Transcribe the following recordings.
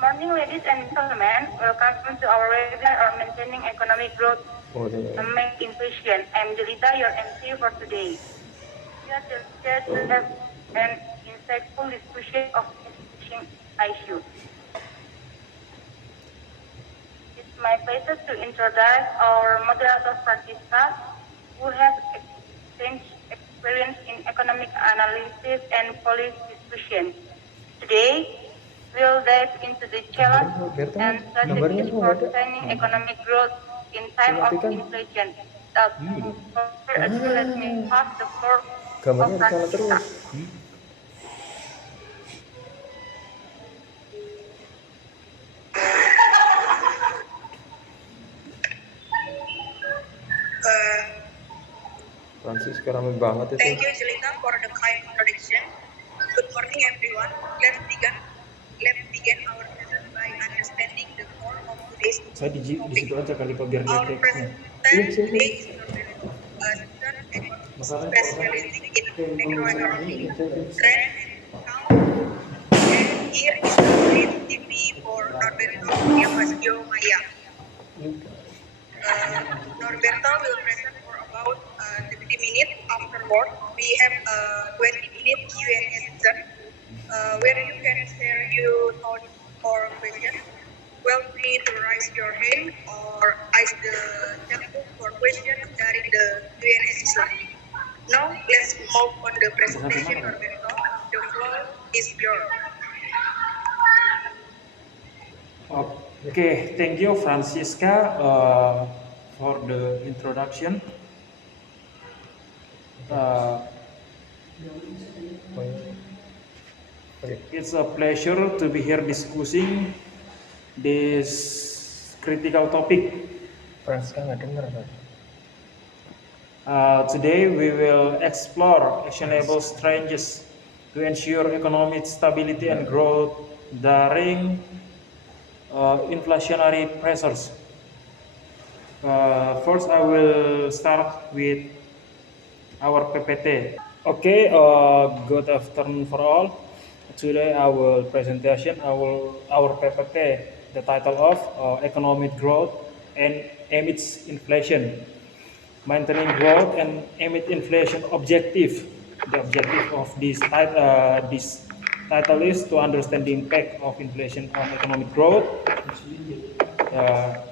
Morning, ladies and gentlemen. Welcome to our webinar on maintaining economic growth amid inflation. I'm Jelita, your MC for today. We are delighted to have an insightful discussion of inflation issue. It's my pleasure to introduce our moderator Francisca, who has extensive experience in economic analysis and policy discussion. Today, we'll dive into the challenge and strategies for sustaining economic growth in time of inflation. First, let me pass the floor to Francisca. Francisca rame banget itu. Thank you, Jelita, for the kind introduction. Good morning, everyone. Let's begin our session by understanding the core of today's Saya di situ aja kali Pak biar Our lihat teksnya. presenter today is Norberto, a senior economist specializing in macroeconomic trend and count. And here is the brief CV for Norberto Diamasio Maya. Norberto will present for about 30 minutes. Afterward, we have a 20-minute Q&A session where you can share your thoughts or questions. Feel free to raise your hand or ask the chat box for questions during the Q&A session. Now, let's move on the presentation, Norberto. The floor is yours. Okay, thank you, Francisca, for the introduction. It's a pleasure to be here discussing this critical topic. Francisca nggak dengar kan? Today we will explore actionable strategies to ensure economic stability and growth during inflationary pressures. First, I will start with our PPT. Okay, good afternoon for all. Today our presentation, our PPT, the title of Economic Growth and Amidst Inflation. Maintaining growth and amid inflation objective. The objective of this title is to understand the impact of inflation on economic growth,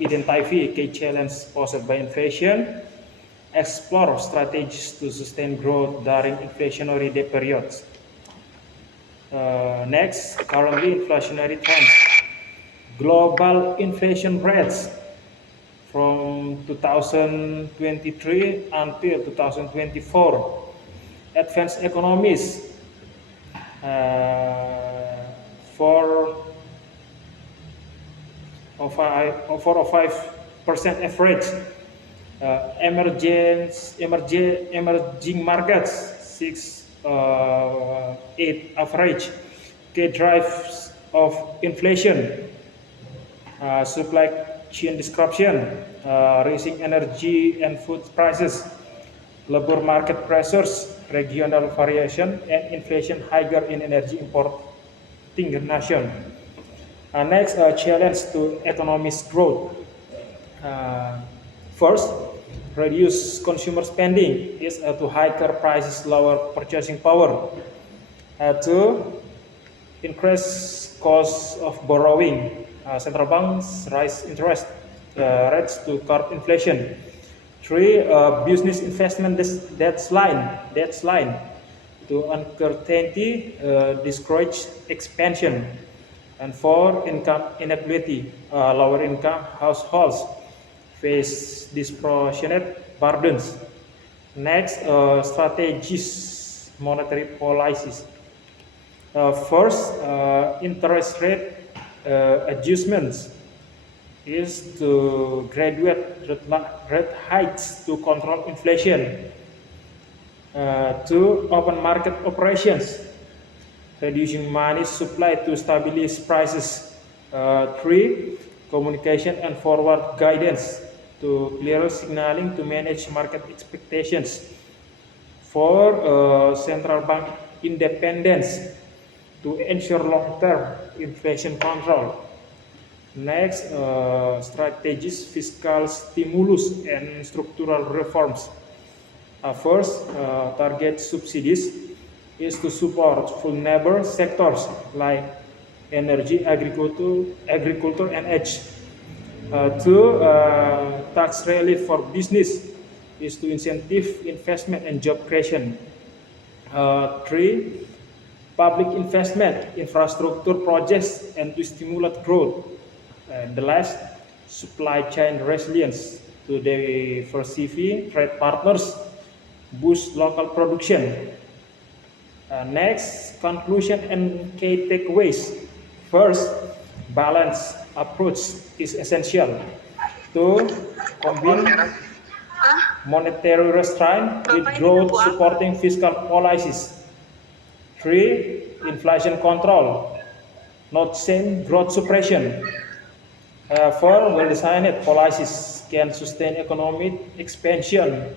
identify key challenges posed by inflation, explore strategies to sustain growth during inflationary periods. Next, currently inflationary trends. Global inflation rates from 2023 until 2024. Advanced economies for 5% average. Emerging markets 6.8 average. Key drivers of inflation: supply chain disruption, rising energy and food prices, labor market pressures, regional variation, and inflation higher in energy importing nation. Next, challenge to economic growth. First, reduce consumer spending is to higher prices, lower purchasing power. Two, increase cost of borrowing. Central banks raise interest rates to curb inflation. Three, business investment deadline to uncertainty discourage expansion. And four, income inequality. Lower income households face disproportionate burdens. Next, strategies monetary policies. First, interest rate adjustments is to graduate rate hikes to control inflation. Two, open market operations, reducing money supply to stabilize prices. Three, communication and forward guidance to clear signaling to manage market expectations. Four, central bank independence to ensure long-term inflation control. Next, strategies, fiscal stimulus, and structural reforms. First, target subsidies is to support vulnerable sectors like energy, agriculture, and edge. Two, tax relief for business is to incentive investment and job creation. Three, public investment, infrastructure projects, and to stimulate growth. And the last, supply chain resilience to diversify trade partners, boost local production. Next, conclusion and key takeaways. First, balanced approach is essential to combine monetary restraint with growth supporting fiscal policies. Three, inflation control, not same growth suppression. Four, well-designed policies can sustain economic expansion.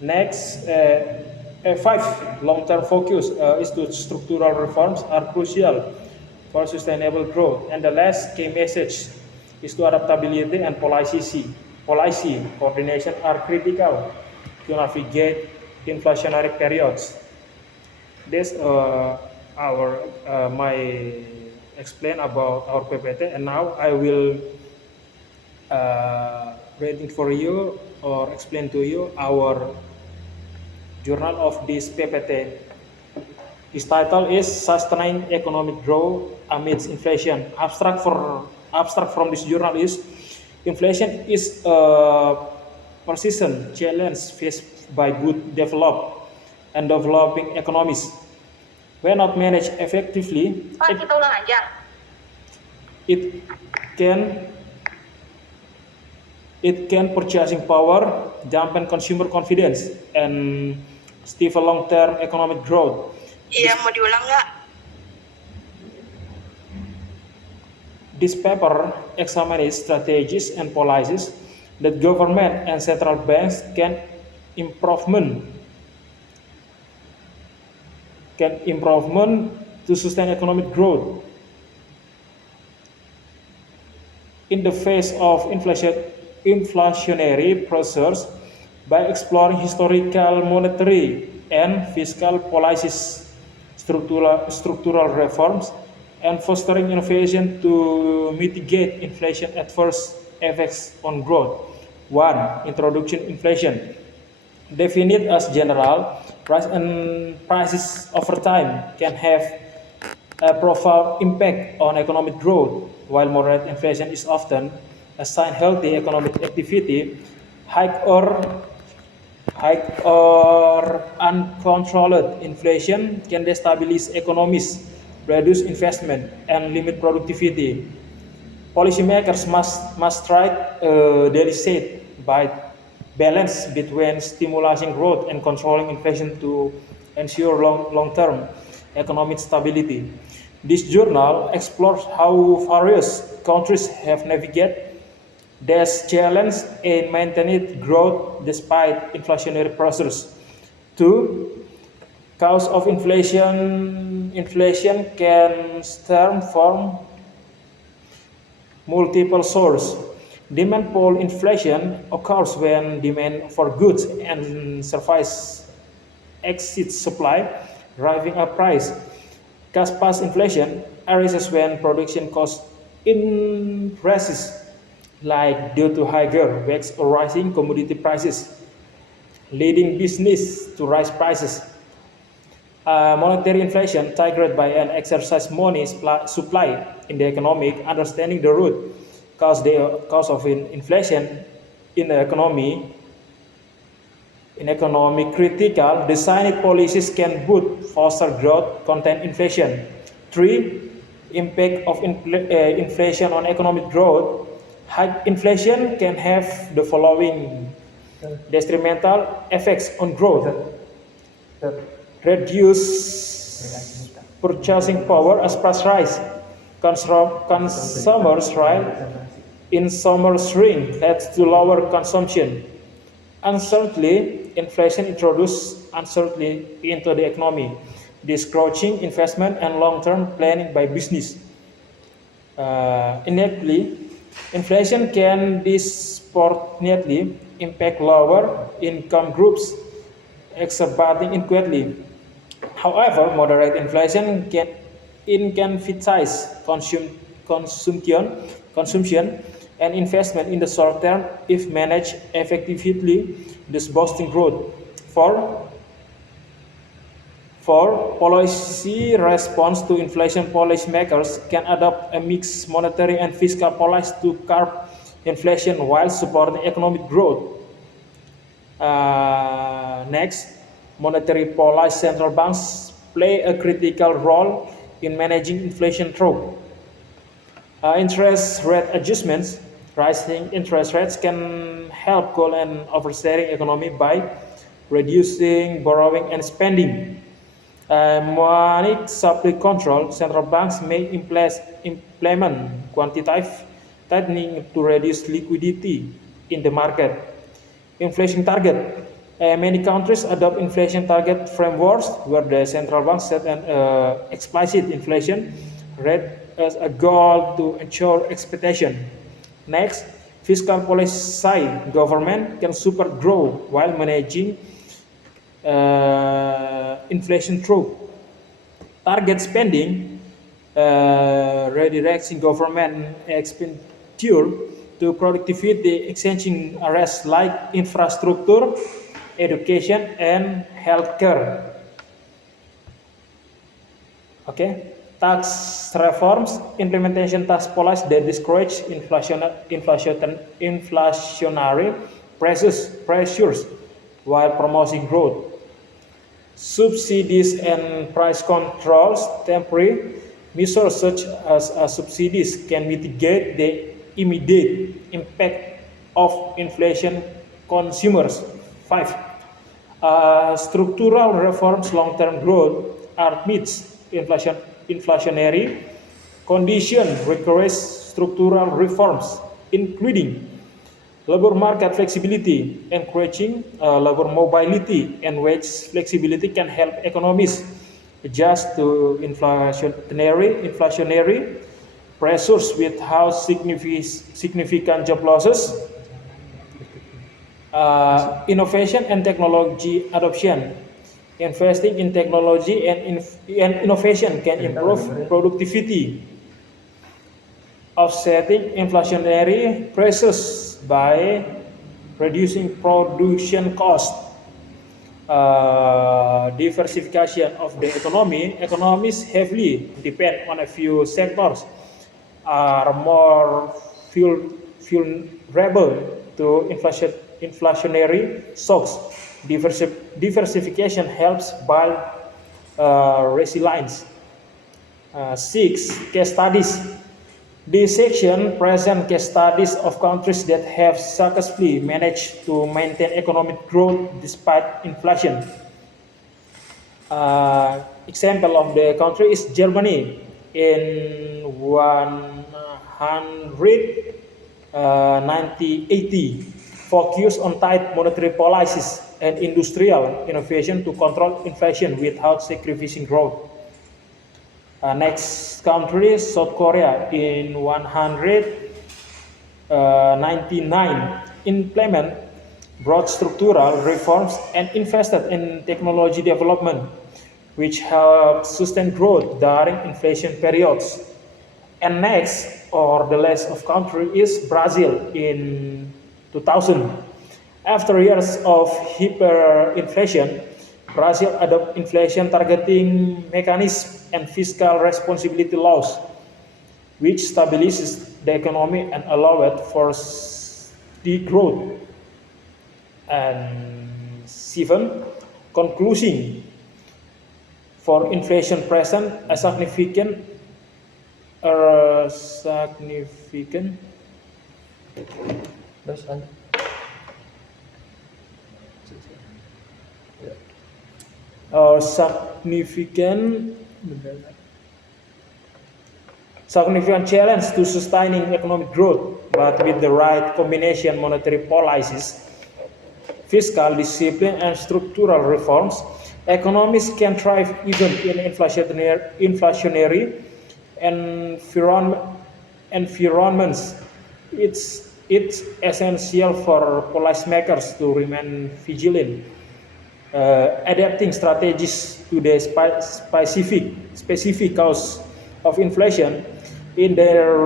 Next, five, long-term focus is to structural reforms are crucial for sustainable growth. And the last key message is to adaptability and policy coordination are critical to navigate inflationary periods. This my explain about our PPT, and now I will reading for you or explain to you our journal of this PPT. Its title is Sustaining Economic Growth Amidst Inflation. Abstract from this journal is inflation is a persistent challenge faced by both developed and developing economies. When not managed effectively, Pak, kita ulang aja. it can purchasing power, dampen consumer confidence, and stifle long-term economic growth. Iya, mau diulang nggak? This paper examines strategies and policies that government and central banks can improvement to sustain economic growth. In the face of inflationary pressures, by exploring historical monetary and fiscal policies, structural reforms, and fostering innovation to mitigate inflation adverse effects on growth. 1. Introduction inflation. Defined as general, prices over time can have a profound impact on economic growth, while moderate inflation is often a sign healthy economic activity. High or uncontrolled inflation can destabilize economies, reduce investment, and limit productivity. Policymakers must strike a delicate balance between stimulating growth and controlling inflation to ensure long-term economic stability. This journal explores how various countries have navigated this challenge in maintaining growth despite inflationary pressures. 2. Cause of inflation. Inflation can stem from multiple sources. Demand pull inflation occurs when demand for goods and services exceeds supply, driving up price. Cost plus inflation arises when production cost increases, like due to higher wages or rising commodity prices, leading business to raise prices. Monetary inflation triggered by an excess money supply in the economic, understanding the root cause of inflation in the economy. In economic critical, designed policies can both foster growth, contain inflation. 3. Impact of inflation on economic growth. High inflation can have the following detrimental effects on growth. Reduce purchasing power as price rise. Consumers rise in summer shrink leads to lower consumption. Uncertainty, inflation introduces uncertainty into the economy, discouraging investment and long-term planning by business. Innately, inflation can disproportionately impact lower income groups, exacerbating inequality. However, moderate inflation can incentivize consumption and investment in the short term if managed effectively, thus boosting growth. For policy response to inflation, policymakers can adopt a mixed monetary and fiscal policy to curb inflation while supporting economic growth. Next, monetary policy. Central banks play a critical role in managing inflation through interest rate adjustments. Rising interest rates can help cool an oversteering economy by reducing borrowing and spending. Monetary supply control. Central banks may implement quantitative tightening to reduce liquidity in the market. Inflation target. Many countries adopt inflation target frameworks where the central bank set an explicit inflation rate as a goal to ensure expectation. Next, fiscal policy. Government can support growth while managing inflation through target spending, redirecting government expenditure to productivity exchanging areas like infrastructure, education, and healthcare. Okay, tax reforms. Implementation tax policies that discourage inflationary pressures while promoting growth. Subsidies and price controls. Temporary measures such as subsidies can mitigate the immediate impact of inflation consumers. 5. Structural reforms. Long-term growth amidst inflationary conditions requires structural reforms, including labor market flexibility. Encouraging labor mobility and wage flexibility can help economies adjust to inflationary pressures without significant job losses. Innovation and technology adoption. Investing in technology and innovation can improve productivity, offsetting inflationary pressures by reducing production costs. Diversification of the economy. Economies heavily depend on a few sectors are more vulnerable to inflationary shocks. Diversification helps build resilience. 6. Case studies. This section presents case studies of countries that have successfully managed to maintain economic growth despite inflation. Example of the country is Germany. In 1980, focus on tight monetary policies and industrial innovation to control inflation without sacrificing growth. Next country, South Korea. In 1999, implement broad structural reforms and invested in technology development, which helped sustain growth during inflation periods. And next, or the last of country, is Brazil. In 2000, after years of hyperinflation, Brazil adopted inflation targeting mechanisms and fiscal responsibility laws, which stabilizes the economy and allowed for steady growth. And 7. Conclusion. For inflation present a significant Terus lanjut. significant challenge to sustaining economic growth, but with the right combination monetary policies, fiscal discipline, and structural reforms, economies can thrive even in inflationary environments. It's essential for policymakers to remain vigilant, adapting strategies to the specific cause of inflation in their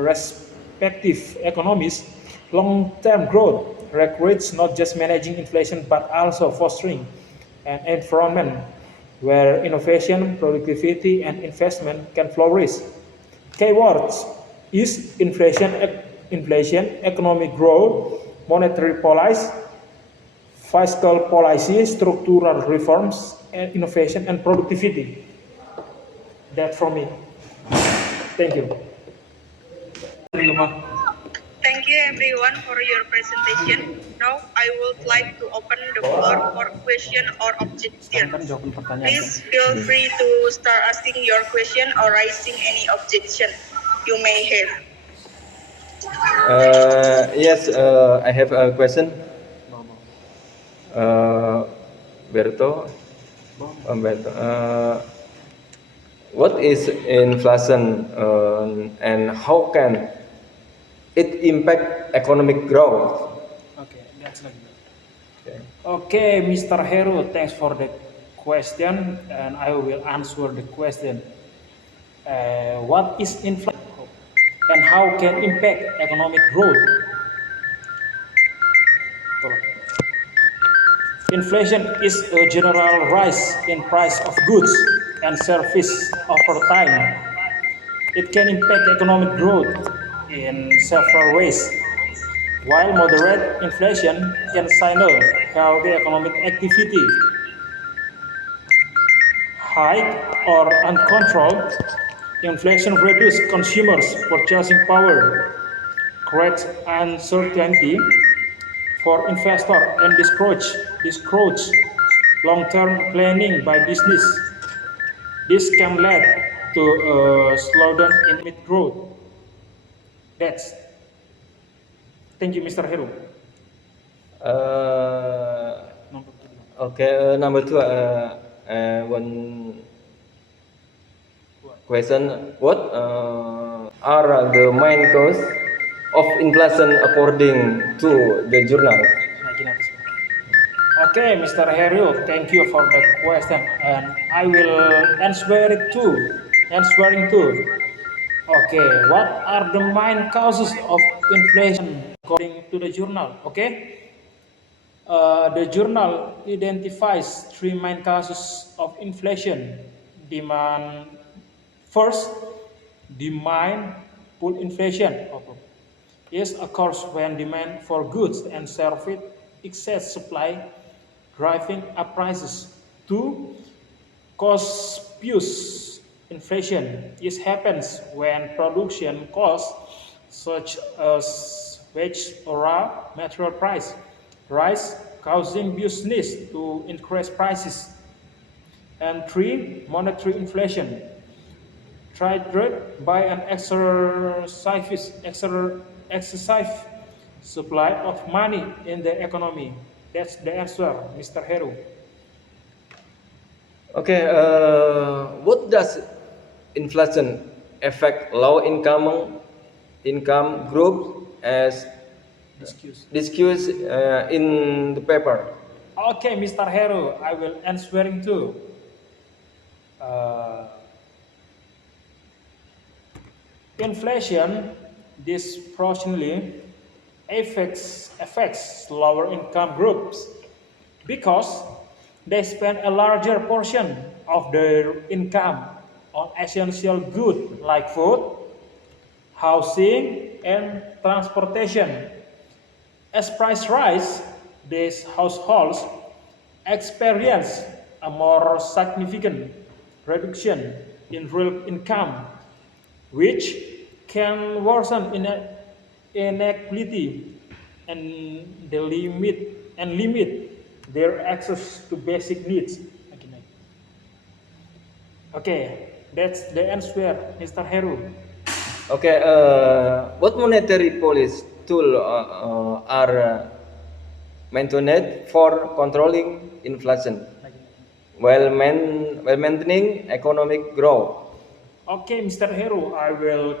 respective economies. Long-term growth requires not just managing inflation but also fostering an environment where innovation, productivity, and investment can flourish. Keywords is inflation, economic growth, monetary policy, fiscal policy, structural reforms, and innovation and productivity. That's from me. Thank you. Thank you everyone for your presentation. Now I would like to open the floor for question or objection. Please feel free to start asking your question or raising any objection you may have. Yes, I have a question. Berto, Berto, what is inflation and how can it impact economic growth? Okay, that's like that. Okay. Okay, Mr. Heru, thanks for the question, and I will answer the question. What is inflation and how can impact economic growth? Inflation is a general rise in price of goods and services over time. It can impact economic growth in several ways. While moderate inflation can signal healthy economic activity, high or uncontrolled inflation reduces consumers' purchasing power, creates uncertainty for investors, and discourage long-term planning by business. This can lead to a slowdown in economic growth. That's. Thank you, Mr. Heru. Okay, number two, one question. What are the main causes of inflation according to the journal? Okay, Mr. Heru, thank you for the question, and I will answer it too. Okay, what are the main causes of inflation according to the journal? Okay, the journal identifies three main causes of inflation. First, demand pull inflation occurs when demand for goods and services exceeds supply, driving up prices. Two, cost push inflation. This happens when production costs such as wage or raw material price rise, causing business to increase prices. And three, monetary inflation, triggered by an excessive supply of money in the economy. That's the answer, Mr. Heru. Okay, what does inflation affect low income groups as discussed in the paper? Okay, Mr. Heru, I will answering too. Inflation disproportionately affects lower income groups because they spend a larger portion of their income on essential goods like food, housing, and transportation. As price rise, these households experience a more significant reduction in real income, which can worsen inequality and limit their access to basic needs. Okay, that's the answer, Mr. Heru. Okay, what monetary policy tools are maintained for controlling inflation while maintaining economic growth? Okay, Mr. Heru, I will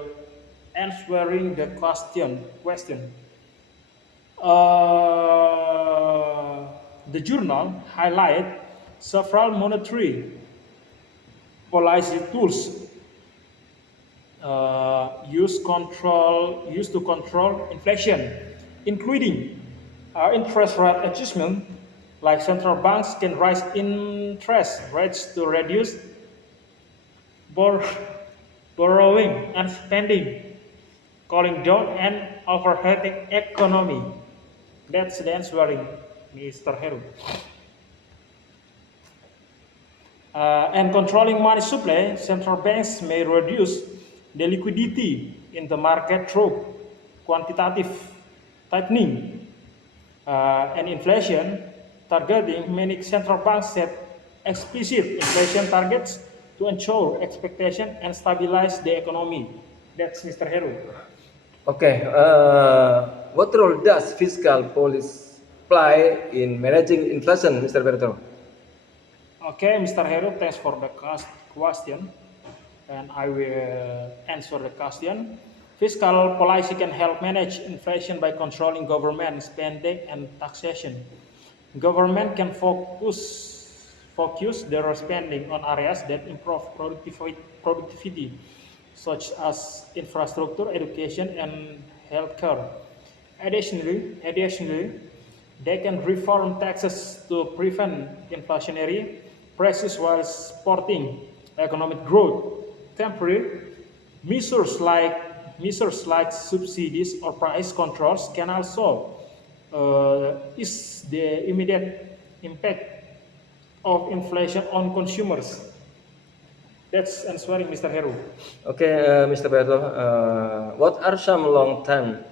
answering the question. Uh, the journal highlight several monetary policy tools used to control inflation, including interest rate adjustment, like central banks can raise interest rates to reduce bor- borrowing and spending, calling down an overheating economy. That's the answering, Mr. Heru. And controlling money supply, central banks may reduce the liquidity in the market through quantitative tightening and inflation targeting. Many central banks set explicit inflation targets to ensure expectation and stabilize the economy. That's Mr. Heru. Okay, what role does fiscal policy play in managing inflation, Mr. Berto? Okay, Mr. Heru, thanks for the question, and I will answer the question. Fiscal policy can help manage inflation by controlling government spending and taxation. Government can focus their spending on areas that improve productivity, such as infrastructure, education, and healthcare. Additionally, they can reform taxes to prevent inflationary pressures while supporting economic growth. Temporary measures like subsidies or price controls can also ease the immediate impact of inflation on consumers. That's answering, Mr. Heru. Okay, Mr. Berto, what are some long-term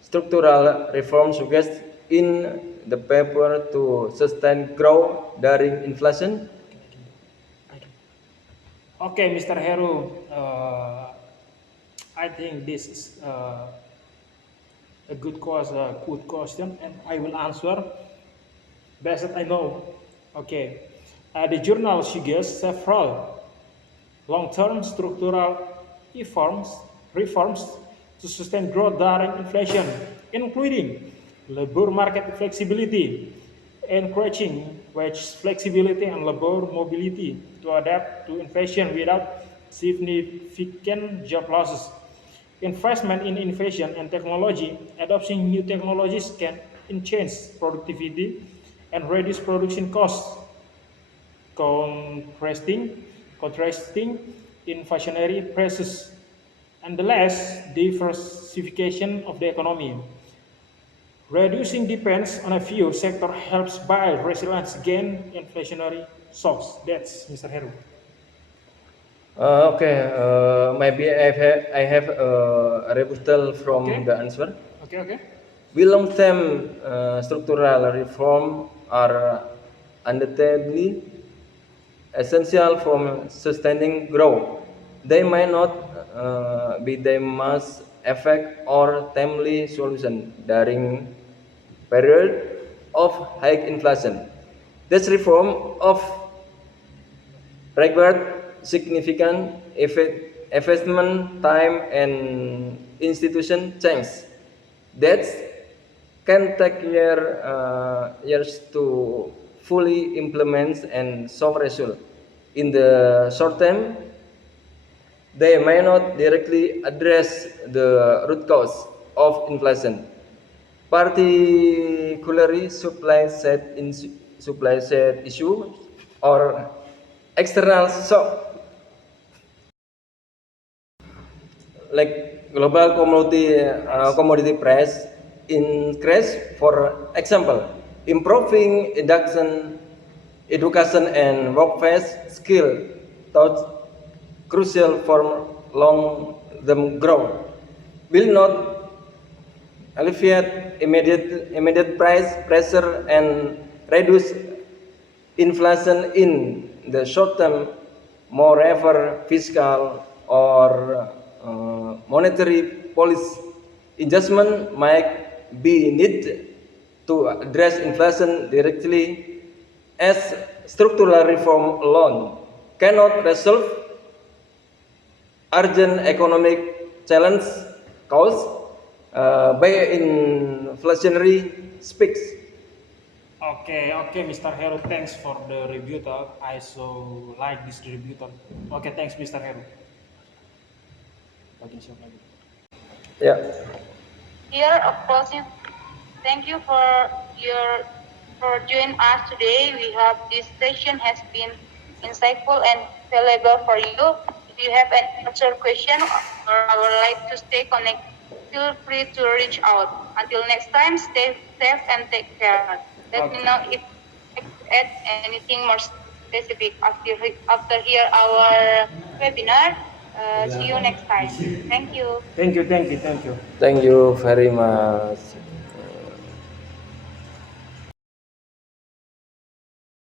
structural reforms suggested in the paper to sustain growth during inflation? Okay, Mr. Heru, I think this is a good question, and I will answer best I know. Okay, the journal suggests several long-term structural reforms to sustain growth during inflation, including labor market flexibility, encouraging wage flexibility and labor mobility to adapt to inflation without significant job losses. Investment in innovation and technology, adopting new technologies can enhance productivity and reduce production costs, contrasting inflationary pressures, and the less diversification of the economy. Reducing dependence on a few sectors helps build resilience against inflationary shocks. That's Mr. Heru. Okay, maybe I have a rebuttal from Okay. the answer. Okay. Will long-term structural reform are undoubtedly essential for sustaining growth. They might not be the most effective or timely solution during period of high inflation. This reform of required significant investment, time, and institution change that can take years to fully implement and show result. In the short term, they may not directly address the root cause of inflation, particularly supply side issue or external shock like global commodity price increase. For example, improving education and workforce skill thought crucial for long-term growth will not alleviate immediate price pressure and reduce inflation in the short term. Moreover, fiscal or monetary policy adjustment might be needed to address inflation directly, as structural reform alone cannot resolve urgent economic challenges. caused by inflationary speaks. Okay, Mr. Heru, thanks for the review talk. I so like this review talk. Okay, thanks, Mr. Heru. Bagian siapa lagi? Yeah. Here, of course, thank you for joining us today. We hope this session has been insightful and valuable for you. If you have any further question or would like to stay connected, feel free to reach out. Until next time, stay safe and take care. Let me know if you add anything more specific after hear our webinar. See you next time. Thank you. Thank you. Thank you very much.